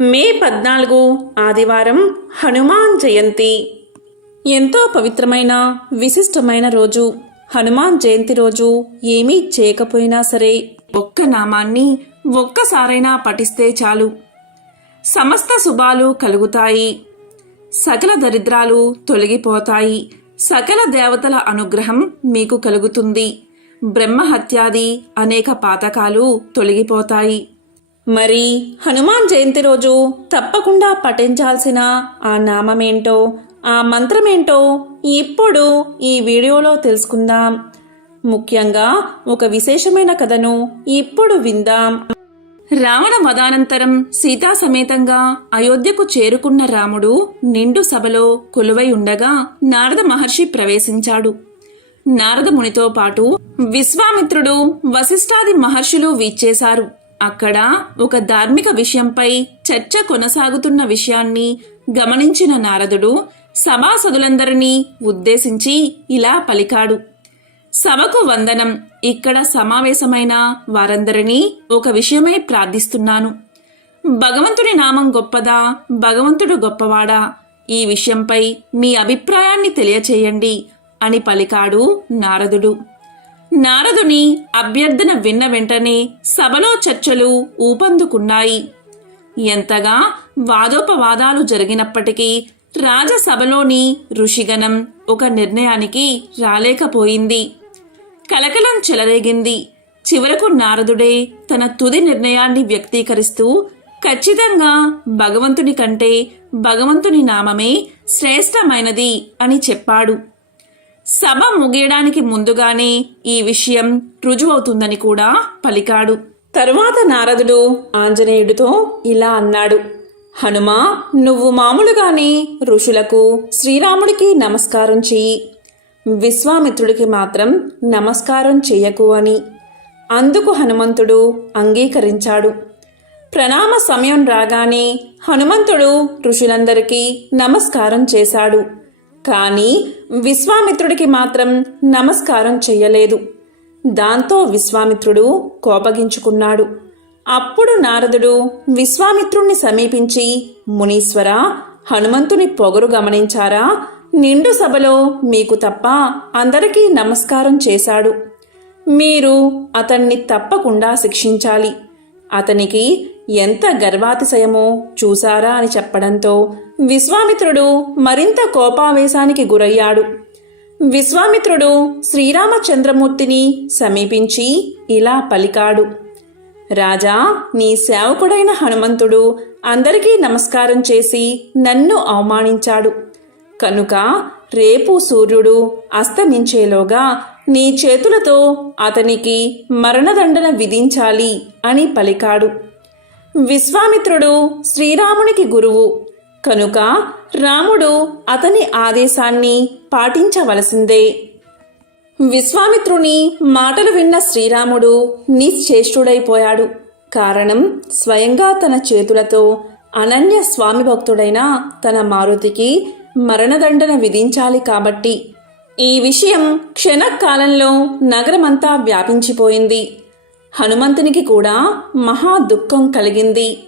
మే పద్నాలుగు ఆదివారం హనుమాన్ జయంతి. ఎంతో పవిత్రమైన విశిష్టమైన రోజు. హనుమాన్ జయంతి రోజు ఏమీ చేయకపోయినా సరే ఒక్క నామాన్ని ఒక్కసారైనా పఠిస్తే చాలు. సమస్త శుభాలు కలుగుతాయి. సకల దరిద్రాలు తొలగిపోతాయి. సకల దేవతల అనుగ్రహం మీకు కలుగుతుంది. బ్రహ్మహత్యాది అనేక పాతకాలు తొలగిపోతాయి. మరి హనుమాన్ జయంతి రోజు తప్పకుండా పఠించాల్సిన ఆ నామమేంటో ఆ మంత్రమేంటో ఇప్పుడు ఈ వీడియోలో తెలుసుకుందాం. ముఖ్యంగా ఒక విశేషమైన కథను ఇప్పుడు విందాం. రావణ వదానంతరం సీతా సమేతంగా అయోధ్యకు చేరుకున్న రాముడు నిండు సభలో కొలువై ఉండగా నారద మహర్షి ప్రవేశించాడు. నారద మునితో పాటు విశ్వామిత్రుడు వశిష్ఠాది మహర్షులు వీచ్చేశారు. అక్కడ ఒక ధార్మిక విషయంపై చర్చ కొనసాగుతున్న విషయాన్ని గమనించిన నారదుడు సభాసదులందరినీ ఉద్దేశించి ఇలా పలికాడు. సభకు వందనం ఇక్కడ సమావేశమైన వారందరినీ ఒక విషయమై ప్రార్థిస్తున్నాను. భగవంతుడి నామం గొప్పదా భగవంతుడు గొప్పవాడా? ఈ విషయంపై మీ అభిప్రాయాన్ని తెలియచేయండి అని పలికాడు నారదుడు. నారదుని అభ్యర్థన విన్న వెంటనే సభలో చర్చలు ఊపందుకున్నాయి. ఎంతగా వాదోపవాదాలు జరిగినప్పటికీ రాజసభలోని ఋషిగణం ఒక నిర్ణయానికి రాలేకపోయింది. కలకలం చెలరేగింది. చివరకు నారదుడే తన తుది నిర్ణయాన్ని వ్యక్తీకరిస్తూ ఖచ్చితంగా భగవంతుని కంటే భగవంతుని నామమే శ్రేష్టమైనది అని చెప్పాడు. సభ ముగియడానికి ముందుగానే ఈ విషయం రుజువవుతుందని కూడా పలికాడు. తరువాత నారదుడు ఆంజనేయుడితో ఇలా అన్నాడు. హనుమా నువ్వు మామూలుగానే ఋషులకు శ్రీరాముడికి నమస్కారం చెయ్యి. విశ్వామిత్రుడికి మాత్రం నమస్కారం చెయ్యకు అని. అందుకు హనుమంతుడు అంగీకరించాడు. ప్రణామ సమయం రాగానే హనుమంతుడు ఋషులందరికీ నమస్కారం చేశాడు. కానీ విశ్వామిత్రుడికి మాత్రం నమస్కారం చెయ్యలేదు. దాంతో విశ్వామిత్రుడు కోపగించుకున్నాడు. అప్పుడు నారదుడు విశ్వామిత్రుణ్ణి సమీపించి మునీశ్వర హనుమంతుని పొగరు గమనించారా? నిండు సభలో మీకు తప్ప అందరికీ నమస్కారం చేశాడు. మీరు అతన్ని తప్పకుండా శిక్షించాలి. అతనికి ఎంత గర్వాతిశయమో చూసారా అని చెప్పడంతో విశ్వామిత్రుడు మరింత కోపావేశానికి గురయ్యాడు. విశ్వామిత్రుడు శ్రీరామచంద్రమూర్తిని సమీపించి ఇలా పలికాడు. రాజా నీ సేవకుడైన హనుమంతుడు అందరికీ నమస్కారం చేసి నన్ను అవమానించాడు. కనుక రేపు సూర్యుడు అస్తమించేలోగా నీ చేతులతో అతనికి మరణదండన విధించాలి అని పలికాడు. విశ్వామిత్రుడు శ్రీరామునికి గురువు. కనుక రాముడు అతని ఆదేశాన్ని పాటించవలసిందే. విశ్వామిత్రుని మాటలు విన్న శ్రీరాముడు నిశ్చేష్టుడైపోయాడు. కారణం స్వయంగా తన చేతులతో అనన్య స్వామి భక్తుడైన తన మారుతికి మరణదండన విధించాలి కాబట్టి. ఈ విషయం క్షణకాలంలో నగరమంతా వ్యాపించిపోయింది. హనుమంతునికి కూడా మహా దుఃఖం కలిగింది.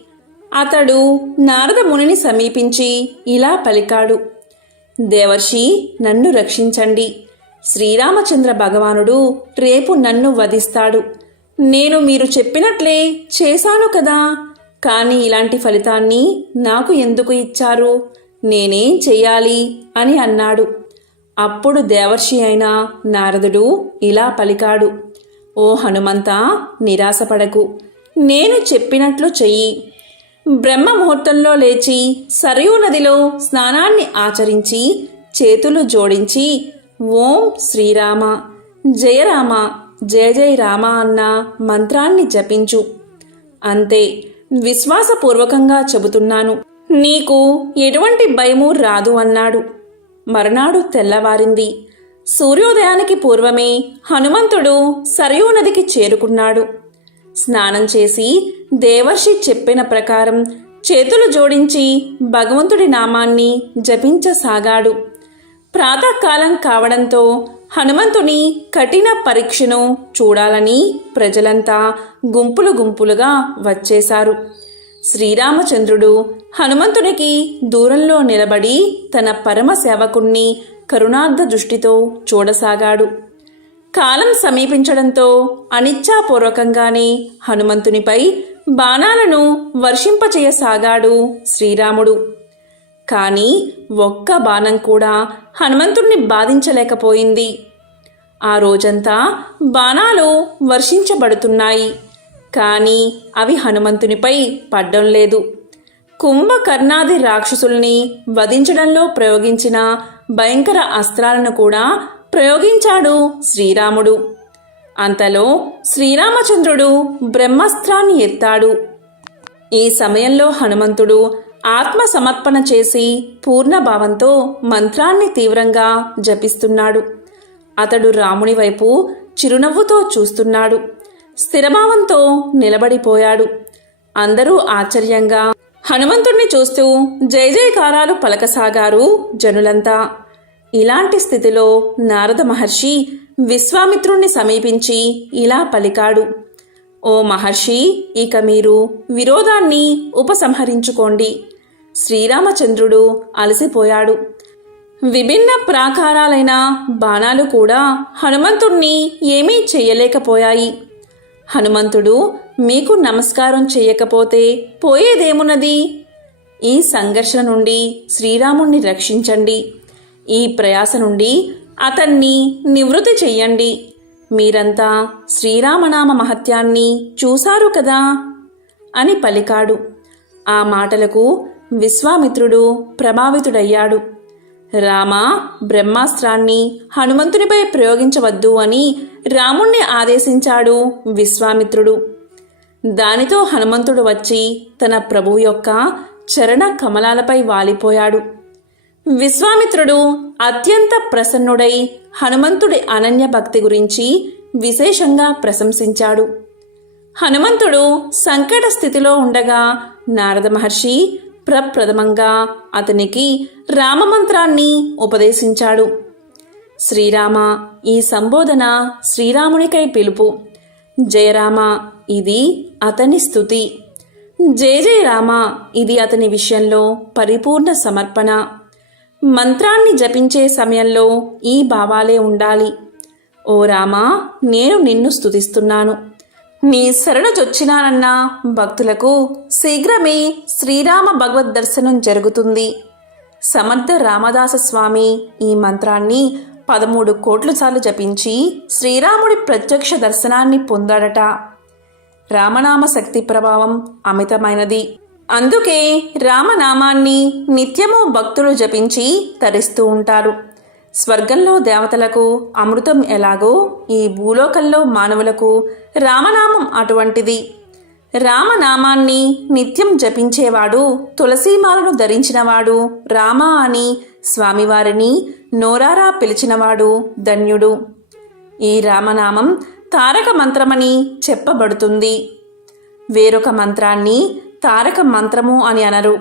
అతడు నారద మునిని సమీపించి ఇలా పలికాడు. దేవర్షి నన్ను రక్షించండి. శ్రీరామచంద్ర భగవానుడు రేపు నన్ను వధిస్తాడు. నేను మీరు చెప్పినట్లే చేశాను కదా. కానీ ఇలాంటి ఫలితాన్ని నాకు ఎందుకు ఇచ్చారు? నేనేం చెయ్యాలి? అని అన్నాడు. అప్పుడు దేవర్షి అయిన నారదుడు ఇలా పలికాడు. ఓ హనుమంతా నిరాశపడకు. నేను చెప్పినట్లు చెయ్యి. బ్రహ్మ ముహూర్తంలో లేచి సరయూ నదిలో స్నానాన్ని ఆచరించి చేతులు జోడించి ఓం శ్రీరామ జయరామ జయ జయ రామ అన్న మంత్రాన్ని జపించు. అంతే విశ్వాసపూర్వకంగా చెబుతున్నాను. నీకు ఎటువంటి భయము రాదు అన్నాడు. మరునాడు తెల్లవారింది. సూర్యోదయానికి పూర్వమే హనుమంతుడు సరయూ నదికి చేరుకున్నాడు. స్నానం చేసి దేవర్షి చెప్పిన ప్రకారం చేతులు జోడించి భగవంతుడి నామాన్ని జపించసాగాడు. ప్రాతకాలం కావడంతో హనుమంతుని కఠిన పరీక్షను చూడాలని ప్రజలంతా గుంపులు గుంపులుగా వచ్చేశారు. శ్రీరామచంద్రుడు హనుమంతునికి దూరంలో నిలబడి తన పరమ సేవకుణ్ణి కరుణార్థ దృష్టితో చూడసాగాడు. కాలం సమీపించడంతో అనిచ్ఛాపూర్వకంగానే హనుమంతునిపై బాణాలను వర్షింపచేయసాగాడు శ్రీరాముడు. కానీ ఒక్క బాణం కూడా హనుమంతుణ్ణి బాధించలేకపోయింది. ఆ రోజంతా బాణాలు వర్షించబడుతున్నాయి. కానీ అవి హనుమంతునిపై పడ్డం లేదు. కుంభకర్ణాది రాక్షసుల్ని వధించడంలో ప్రయోగించిన భయంకర అస్త్రాలను కూడా ప్రయోగించాడు శ్రీరాముడు. అంతలో శ్రీరామచంద్రుడు బ్రహ్మాస్త్రాన్ని ఎత్తాడు. ఈ సమయంలో హనుమంతుడు ఆత్మ సమర్పణ చేసి పూర్ణ భావంతో మంత్రాన్ని తీవ్రంగా జపిస్తున్నాడు. అతడు రాముని వైపు చిరునవ్వుతో చూస్తున్నాడు. స్థిరభావంతో నిలబడిపోయాడు. అందరూ ఆశ్చర్యంగా హనుమంతుణ్ణి చూస్తూ జయ జయకారాలు పలకసాగారు జనులంతా. ఇలాంటి స్థితిలో నారద మహర్షి విశ్వామిత్రుణ్ణి సమీపించి ఇలా పలికాడు. ఓ మహర్షి ఇక మీరు విరోధాన్ని ఉపసంహరించుకోండి. శ్రీరామచంద్రుడు అలసిపోయాడు. విభిన్న ప్రాకారాలైన బాణాలు కూడా హనుమంతుణ్ణి ఏమీ చేయలేకపోయాయి. హనుమంతుడు మీకు నమస్కారం చేయకపోతే పోయేదేమున్నది? ఈ సంఘర్షణ నుండి శ్రీరాముణ్ణి రక్షించండి. ఈ ప్రయాస నుండి అతన్ని నివృత్తి చెయ్యండి. మీరంతా శ్రీరామనామ మహత్యాన్ని చూశారు కదా? అని పలికాడు. ఆ మాటలకు విశ్వామిత్రుడు ప్రభావితుడయ్యాడు. రామ బ్రహ్మాస్త్రాన్ని హనుమంతునిపై ప్రయోగించవద్దు అని రాముణ్ణి ఆదేశించాడు విశ్వామిత్రుడు. దానితో హనుమంతుడు వచ్చి తన ప్రభువు యొక్క చరణ కమలాలపై వాలిపోయాడు. విశ్వామిత్రుడు అత్యంత ప్రసన్నుడై హనుమంతుడి అనన్య భక్తి గురించి విశేషంగా ప్రశంసించాడు. హనుమంతుడు సంకట స్థితిలో ఉండగా నారద మహర్షి ప్రప్రథమంగా అతనికి రామమంత్రాన్ని ఉపదేశించాడు. శ్రీరామ ఈ సంబోధన శ్రీరామునికై పిలుపు. జయరామ ఇది అతని స్థుతి. జయ జయ రామ ఇది అతని విషయంలో పరిపూర్ణ సమర్పణ. మంత్రాన్ని జపించే సమయంలో ఈ భావాలే ఉండాలి. ఓ రామా నేను నిన్ను స్తుతిస్తున్నాను. నీ శరణుజొచ్చినానన్న భక్తులకు శీఘ్రమే శ్రీరామ భగవద్ దర్శనం జరుగుతుంది. సమర్థ రామదాస స్వామి ఈ మంత్రాన్ని పదమూడు కోట్ల సార్లు జపించి శ్రీరాముడి ప్రత్యక్ష దర్శనాన్ని పొందాడట. రామనామ శక్తి ప్రభావం అమితమైనది. అందుకే రామనామాన్ని నిత్యము భక్తులు జపించి తరిస్తూ ఉంటారు. స్వర్గంలో దేవతలకు అమృతం ఎలాగో ఈ భూలోకంలో మానవులకు రామనామం అటువంటిది. రామనామాన్ని నిత్యం జపించేవాడు తులసీమాలను ధరించినవాడు రామ అని స్వామివారిని నోరారా పిలిచినవాడు ధన్యుడు. ఈ రామనామం తారక మంత్రమని చెప్పబడుతుంది. వేరొక మంత్రాన్ని తారక మంత్రము అని అనరు.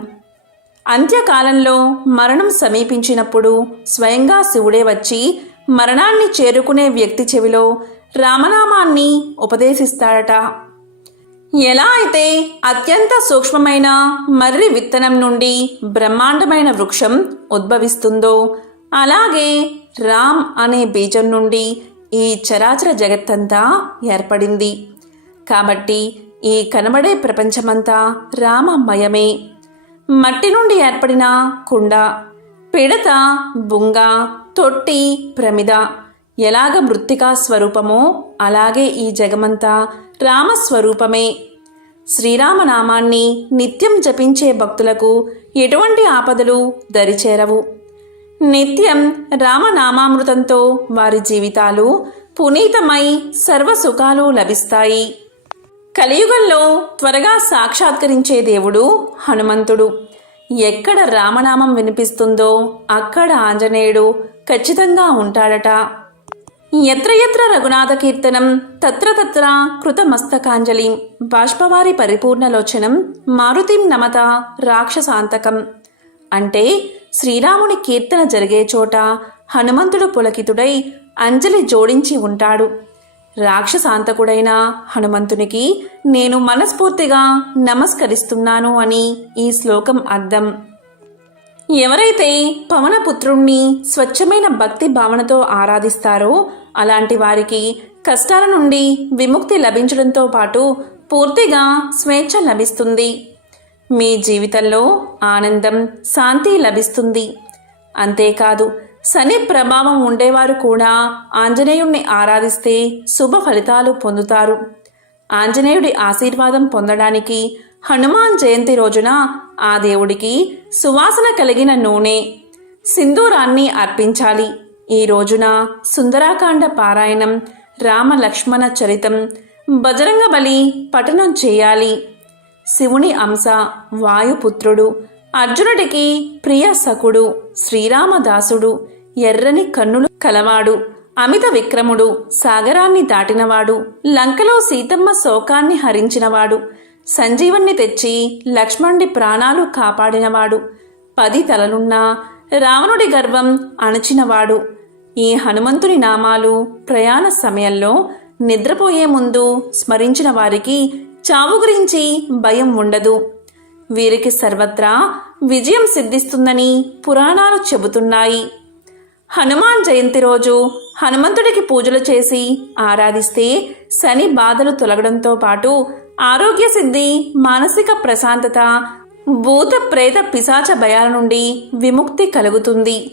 అంత్యకాలంలో మరణం సమీపించినప్పుడు స్వయంగా శివుడే వచ్చి మరణాన్ని చేరుకునే వ్యక్తి చెవిలో రామనామాన్ని ఉపదేశిస్తాడట. ఎలా అయితే అత్యంత సూక్ష్మమైన మర్రి విత్తనం నుండి బ్రహ్మాండమైన వృక్షం ఉద్భవిస్తుందో అలాగే రామ్ అనే బీజం నుండి ఈ చరాచర జగత్తంతా ఏర్పడింది. కాబట్టి ఈ కనబడే ప్రపంచమంతా రామమయమే. మట్టి నుండి ఏర్పడిన కుండ పిడత బుంగ తొట్టి ప్రమిద ఎలాగ మృత్తికా స్వరూపమో అలాగే ఈ జగమంతా రామస్వరూపమే. శ్రీరామనామాన్ని నిత్యం జపించే భక్తులకు ఎటువంటి ఆపదలు దరిచేరవు. నిత్యం రామనామామృతంతో వారి జీవితాలు పునీతమై సర్వసుఖాలు లభిస్తాయి. కలియుగంలో త్వరగా సాక్షాత్కరించే దేవుడు హనుమంతుడు. ఎక్కడ రామనామం వినిపిస్తుందో అక్కడ ఆంజనేయుడు ఖచ్చితంగా ఉంటాడట. ఎత్ర ఎత్ర రఘునాథ కీర్తనం తత్ర తత్ర కృతమస్తకాంజలి బాష్పవారి పరిపూర్ణలోచనం మారుతిం నమత రాక్షసాంతకం. అంటే శ్రీరాముని కీర్తన జరిగే చోట హనుమంతుడు పులకితుడై అంజలి జోడించి ఉంటాడు. రాక్షసాంతకుడైన హనుమంతునికి నేను మనస్ఫూర్తిగా నమస్కరిస్తున్నాను అని ఈ శ్లోకం అర్థం. ఎవరైతే పవనపుత్రుణ్ణి స్వచ్ఛమైన భక్తి భావనతో ఆరాధిస్తారో అలాంటి వారికి కష్టాల నుండి విముక్తి లభించడంతో పాటు పూర్తిగా స్వేచ్ఛ లభిస్తుంది. మీ జీవితంలో ఆనందం శాంతి లభిస్తుంది. అంతేకాదు శని ప్రభావం ఉండేవారు కూడా ఆంజనేయుణ్ణి ఆరాధిస్తే శుభ ఫలితాలు పొందుతారు. ఆంజనేయుడి ఆశీర్వాదం పొందడానికి హనుమాన్ జయంతి రోజున ఆ దేవుడికి సువాసన కలిగిన నూనె సింధూరాన్ని అర్పించాలి. ఈ రోజున సుందరాకాండ పారాయణం రామ లక్ష్మణ చరితం బజరంగ బలి పఠనం చేయాలి. శివుని అంశ వాయుపుత్రుడు అర్జునుడికి ప్రియ సకుడు శ్రీరామదాసుడు ఎర్రని కన్నులు కలవాడు. అమిత విక్రముడు సాగరాన్ని దాటినవాడు. లంకలో సీతమ్మ శోకాన్ని హరించినవాడు. సంజీవన్ని తెచ్చి లక్ష్మణుడి ప్రాణాలు కాపాడినవాడు. పది తలలున్న రావణుడి గర్వం అణచినవాడు. ఈ హనుమంతుని నామాలు ప్రయాణ సమయంలో నిద్రపోయే ముందు స్మరించిన వారికి చావు గురించి భయం ఉండదు. వీరికి సర్వత్రా విజయం సిద్ధిస్తుందని పురాణాలు చెబుతున్నాయి. హనుమాన్ జయంతి రోజు హనుమంతుడికి పూజలు చేసి ఆరాధిస్తే శని బాధలు తొలగడంతో పాటు ఆరోగ్య సిద్ధి మానసిక ప్రశాంతత భూత ప్రేత పిశాచ భయాల నుండి విముక్తి కలుగుతుంది.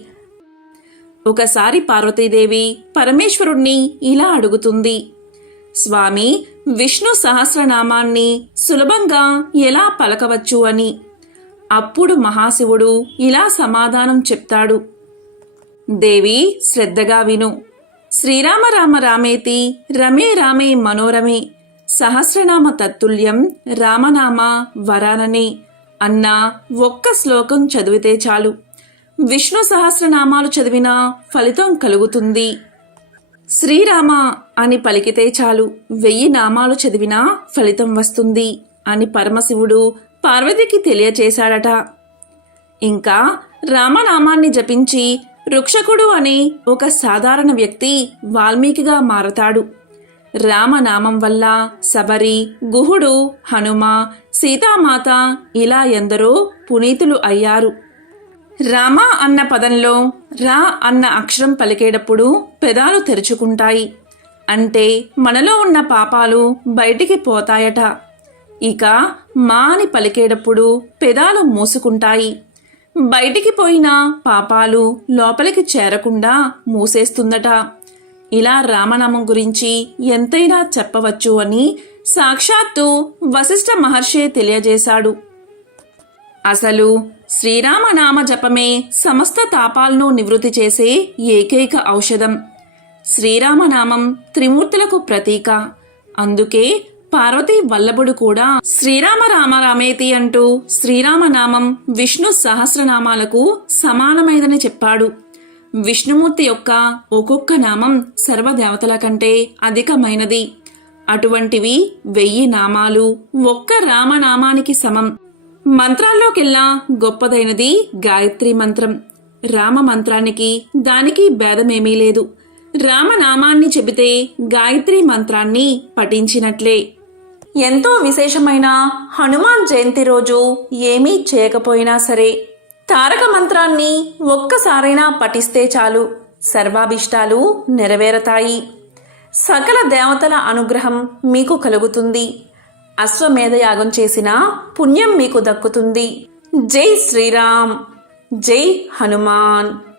ఒకసారి పార్వతీదేవి పరమేశ్వరుణ్ణి ఇలా అడుగుతుంది. స్వామి విష్ణు సహస్రనామాన్ని సులభంగా ఎలా పలకవచ్చు అని? అప్పుడు మహాశివుడు ఇలా సమాధానం చెప్తాడు. దేవి శ్రద్ధగా విను. శ్రీరామ రామ రామేతి రమే రామే మనోరమే. సహస్రనామ తత్తుల్యం రామనామ వరానని. అన్న ఒక్క శ్లోకం చదివితే చాలు. విష్ణు సహస్రనామాలు చదివినా ఫలితం కలుగుతుంది. శ్రీరామ అని పలికితే చాలు. వెయ్యి నామాలు చదివినా ఫలితం వస్తుంది అని పరమశివుడు పార్వతికి తెలియచేశాడట. ఇంకా రామనామాన్ని జపించి రుక్షకుడు అనే ఒక సాధారణ వ్యక్తి వాల్మీకిగా మారతాడు. రామనామం వల్ల శబరి గుహుడు హనుమ సీతామాత ఇలా ఎందరో పునీతులు అయ్యారు. రామ అన్న పదంలో రా అన్న అక్షరం పలికేటప్పుడు పెదాలు తెరుచుకుంటాయి. అంటే మనలో ఉన్న పాపాలు బయటికి పోతాయట. ఇక మా అని పలికేటప్పుడు పెదాలు మూసుకుంటాయి. బయటికి పోయిన పాపాలు లోపలికి చేరకుండా మూసేస్తుందట. ఇలా రామనామం గురించి ఎంతైనా చెప్పవచ్చు అని సాక్షాత్తు వశిష్ఠ మహర్షి తెలియజేశాడు. అసలు శ్రీరామనామ జపమే సమస్త తాపాలను నివృత్తి చేసే ఏకైక ఔషధం. శ్రీరామనామం త్రిమూర్తులకు ప్రతీక. అందుకే పార్వతీ వల్లభుడు కూడా శ్రీరామ రామ రామేతి అంటూ శ్రీరామనామం విష్ణు సహస్రనామాలకు సమానమైనదని చెప్పాడు. విష్ణుమూర్తి యొక్క ఒక్కొక్క నామం సర్వదేవతల కంటే అధికమైనది. అటువంటివి వెయ్యి నామాలు ఒక్క రామనామానికి సమం. మంత్రాల్లోకెల్లా గొప్పదైనది గాయత్రి మంత్రం. రామ మంత్రానికి దానికి భేదమేమీ లేదు. రామనామాన్ని చెబితే గాయత్రి మంత్రాన్ని పఠించినట్లే. ఎంతో విశేషమైన హనుమాన్ జయంతి రోజు ఏమీ చేయకపోయినా సరే తారక మంత్రాన్ని ఒక్కసారైనా పఠిస్తే చాలు. సర్వాభిష్టాలు నెరవేరతాయి. సకల దేవతల అనుగ్రహం మీకు కలుగుతుంది. అశ్వమేధ యాగం చేసిన పుణ్యం మీకు దక్కుతుంది. జై శ్రీరామ్. జై హనుమాన్.